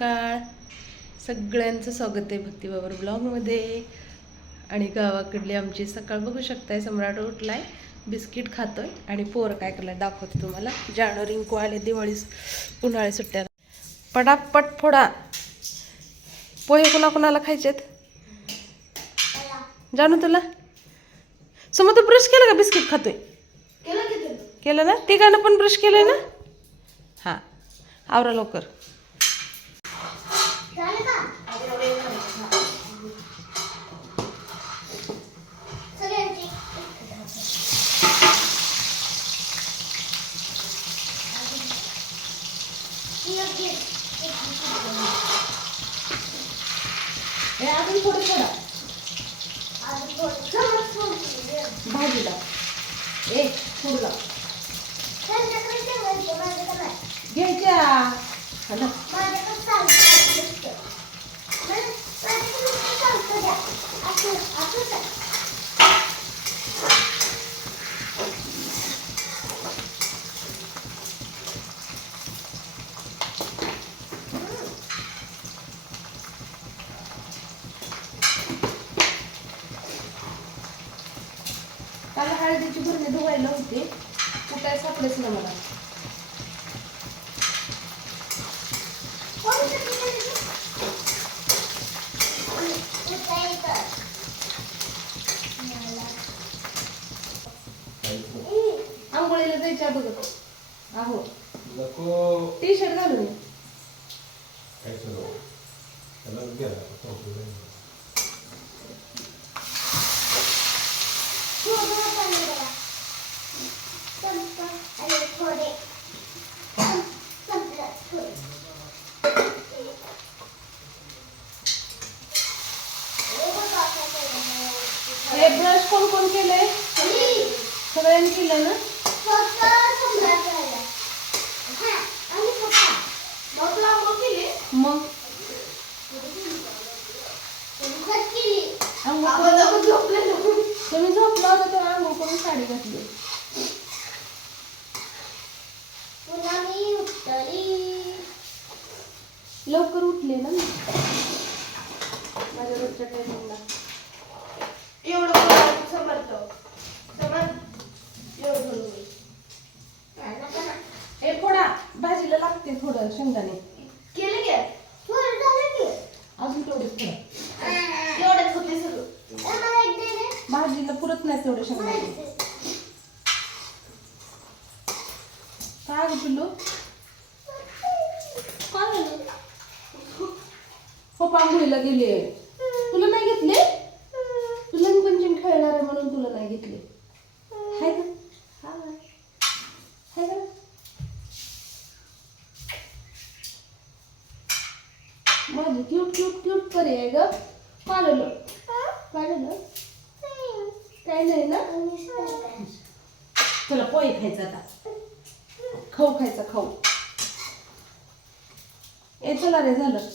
सकाळ सगळ्यांचं स्वागत आहे भक्तिबाबर ब्लॉगमध्ये. आणि गावाकडली आमची सकाळ बघू शकताय सम्राट उठलाय बिस्किट खातोय आणि पोर काय करलाय दाखवते तुम्हाला. जाणं रिंकू आले दिवाळी उन्हाळी सुट्ट्या पटापट फोडा. पोहे कुणा कुणाला खायचेत? जाणू तुला? समोर तू ब्रश केलं का बिस्किट खातोय? केलं ना? तिघांना पण ब्रश केलंय ना? हां. आवरा लवकर. अजून थोडी थोडा. भाजीला ए फुडला घ्यायच्या. हा ना. काल हळदीची भरणी धुवायला होती. कुठे सापडेच ना मला. आंघोळीला जायच्या बघत आहो. टी शर्ट घालून हे ब्रश कोण कोण केलंय? सगळ्यांनी केलं ना? मग तुम्ही झोपला होता तेव्हा आंघोळ करून साडी घातली. लवकर उठले ना? माझ्या रोजच्या टायमिंगला हे फोडा भाजीला लागते थोडं शेंगदाणे अजून तेवढेच थोडं भाजीला पुरत नाही तेवढे शेंगदाणे. काय गं पिल्लू? हो पांघोळीला गेले तुला नाही घेतले? तुला मी पंचम खेळणार आहे म्हणून तुला नाही घेतले. हाय का हाय का माझी क्यूट क्यूट क्यूट करे आहे ग. पाळलं पाळलं काय नाही ना? तुला पोहे खायचा आता. खाऊ खायचा खाऊ. ए चला रे झालं.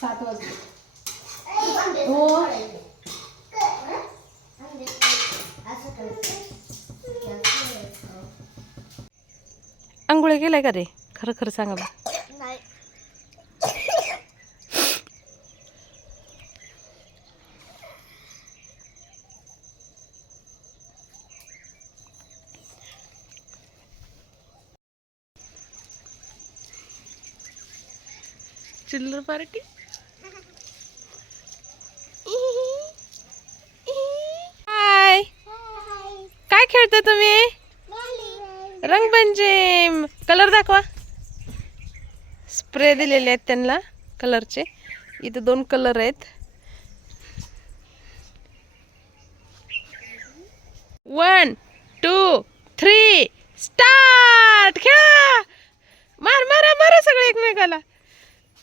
सात वाजले. हो. आंघोळी गेलाय का रे? खरं खरं सांगा बा चिल्लर पार्टी? हाय काय खेळता तुम्ही? रंगपंचम कलर दाखवा. स्प्रे दिलेले आहेत त्यांना कलरचे इथे दोन कलर आहेत. वन टू थ्री स्टार्ट खेळा! मार मारा मारा सगळे एकमेकाला.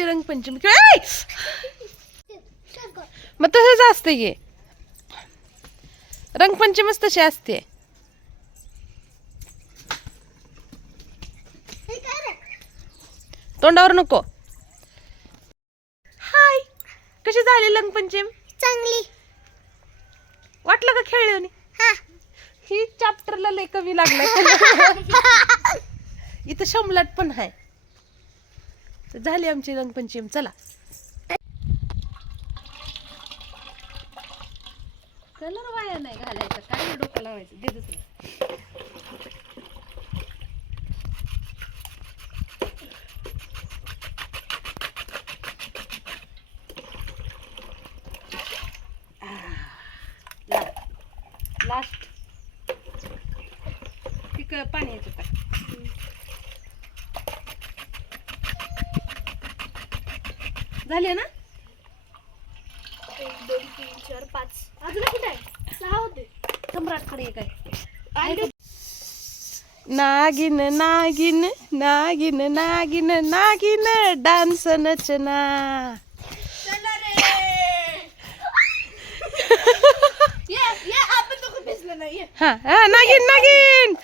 रंगपंचमी. ऐ! मग तसंच असते की. रंगपंचमीच तशी असते. तोंडावर नको. हाय! कशी झाली रंगपंचमी? चांगली. वाटलं का खेळली ही. चॅप्टरला लय कमी लागलाय. इथं शंभलाट पण आहे तर झाली आमची रंगपंचमी. चला. कलर वाया नाही घालायचं. काय डोकं लावायचं. दे दुसरं. Ah, लास्ट तिकडं पाणी. येतं झाले ना? एक दोन तीन चार पाच. अजून कुठे आहे. सहा होते. सम्राटकडे एक आहे. आणि नागिन नागिन नागिन नागिन नागिन डान्स नचना. चला रे. ये ये आपण दोघं भिजलो ना ये. हा हा नागिन नागिन.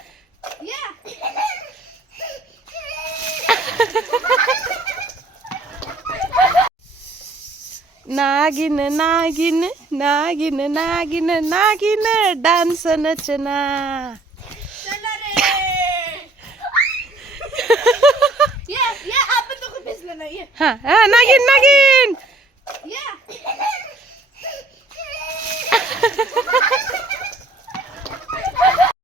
नागिन नागिन नागिन नागिन नागिन डान्स नचना हा हा नागिन नागिन